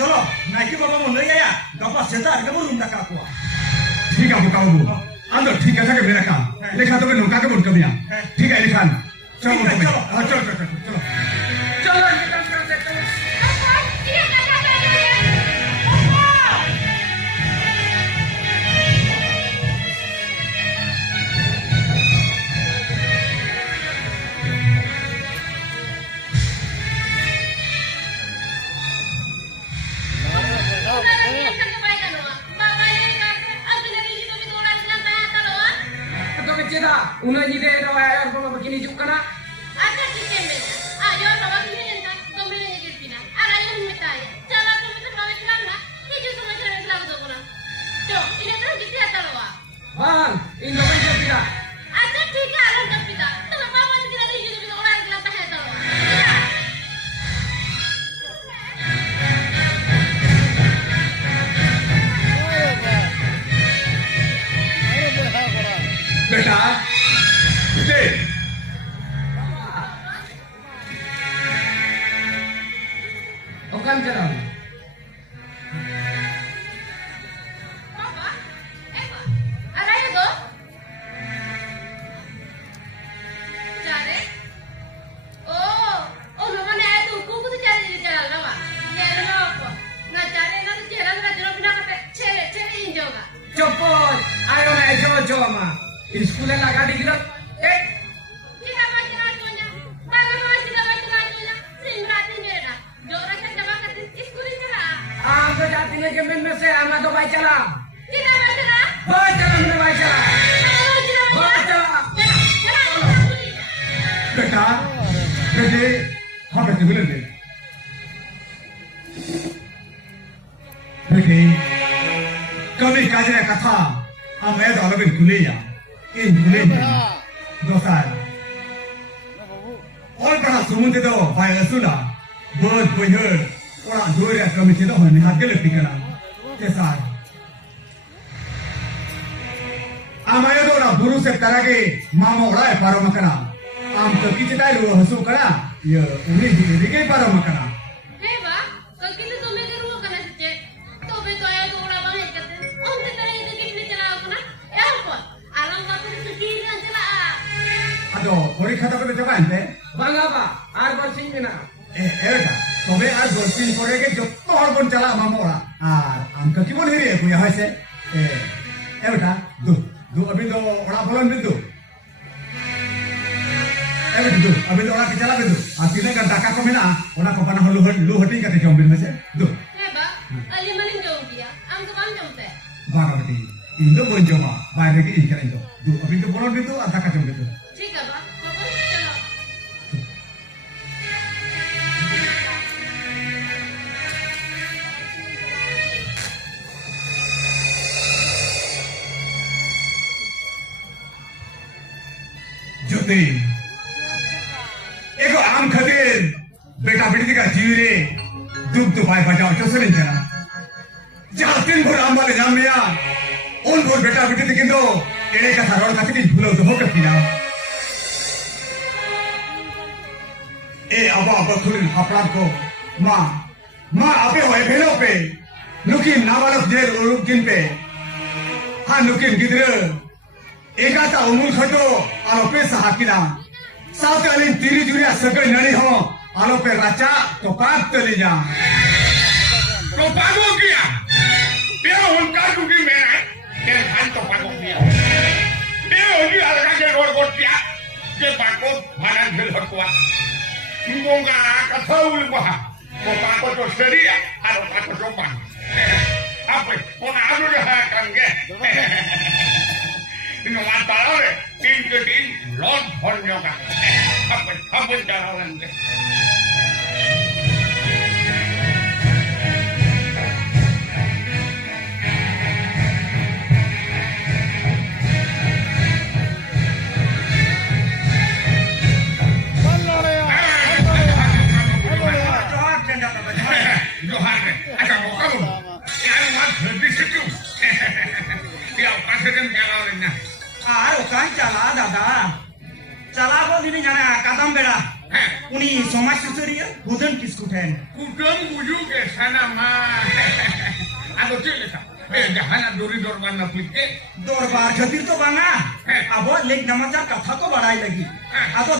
Cholo, naik bawa mulai ya. Gapa setar kamu rumah kakak. ठीक है बताओ वो अंदर ठीक है जाके मेरा काम लिखा तो मैं नौका के बोल कभी ठीक है लिखा चलो चलो चलो चलो चलो Una ide na wayar ko begini juga na. Ada di sini. Ayo bawa ini entah. Kamu ini jadi pina. Ada yang minta ya. Jangan kamu itu bawa ke mana? Ini cuma kira-kira lagu tu pun. Tuh, ini terus kita ada loh. Bang, ini apa yang kita? Ada tiga orang yang kita. Kenapa bawa kita di sini kita orang yang tak ada loh. बेटा दे Okan jalan. Apa? Apa? Ada ya tuh? Cari? Oh, memang ada tuh. Kuku tuh cari di jalan apa? Jalan apa? Nggak cari nanti jalan nggak jalan pindah ke cari injau nggak? Cepot, ayo naik coba ma. Sekolah laga di kita. Kita baca lagunya. Bagaimana masih kita baca lagunya? Simratin beda. Jorang kan coba ke sekolah lah. Aku jatuhnya ke mana sih? Ama tu baca lah. Kita baca lah. Baca lah, mana baca lah. Baca. बेटा बेटे हाँ बेटे बोले दे बेटे कभी काजरे कथा हम मैं तो अलग खुले या इन खुले दोसार और बड़ा सुमुंते तो भाई असुला बर्ड बोयर और जोरे कमी चलो हमें हाथ के लिए पिकरा तेसार आमायो तो ना बुरु से तरह के मामा उड़ा है पारो मकना आम तो किसी टाइम वो हंसू करा ये उन्हें दिखे पारो मकना Heba, kalau kita tuh mikir lu kena cek, tuh betul ya tuh orang banget kata, om kita itu gini cara aku na, ya ampun, alam bapak itu gini aja lah. अदो कोई खाता पे बेटा कांते Bang apa? Arbor sing mina. एरटा तबे आज गोस्टिन करे के जो तो हर बन चला मामा उड़ा आम का की बोल हिरी है कोई हाय से ए बेटा दो अभी तो उड़ा बोलन भी दो बेटा दो अभी तो उड़ा के चला भी दो आतिने का डाका को मिला उड़ा को पना लू हटी का जम बिन में से दो Heba, kali maling jauh dia, am tuh paham jauh teh. बागा बेटी इंदो बन जमा बाहर के इनकर दो अभी तो बोलन भी दो आधा का जम भी दो Cik apa? Bapak chalo. ज्योति एगो आम खातिर बेटा बेटी का जीवरे दुख दुपाय बचाओ तो सरिन जना जहाँ तीन भर आम वाले जाम लिया उन भर बेटा बेटी दिखिन दो एड़े का थारोड़ का किसी भूलो तो हो करती ना ए अबा अबा खुलिन अपराध को माँ आपे होए भेलो पे नुकिन नावालक जेल उरुकिन पे हाँ नुकिन गिद्र एकाता उमुल खतो आलोपे सहाकिना साथ अलिन तीरी जुरिया सगळ नळी हो आलोपे राचा तो पाक तली जा तो पागो किया बे उनका दुखी में है के खान तो पागो किया बे होगी अलगा के रोड को किया के पागो भाना झेल हटवा इंगोंगा कथा उलवा को पागो तो शरीर आलो पागो तो पान अब कोन आलू रहा कंगे ino matadores tin que tin los hornioga apa jalan deh समाज सुसरिया बुधन किसको kuten. Kutung bujuk ke sana mah. Ado cilaka. Jahan duri dorban na pike. Dorbar khatir to banga. Abo leg namaja katha to badai lagi. Ado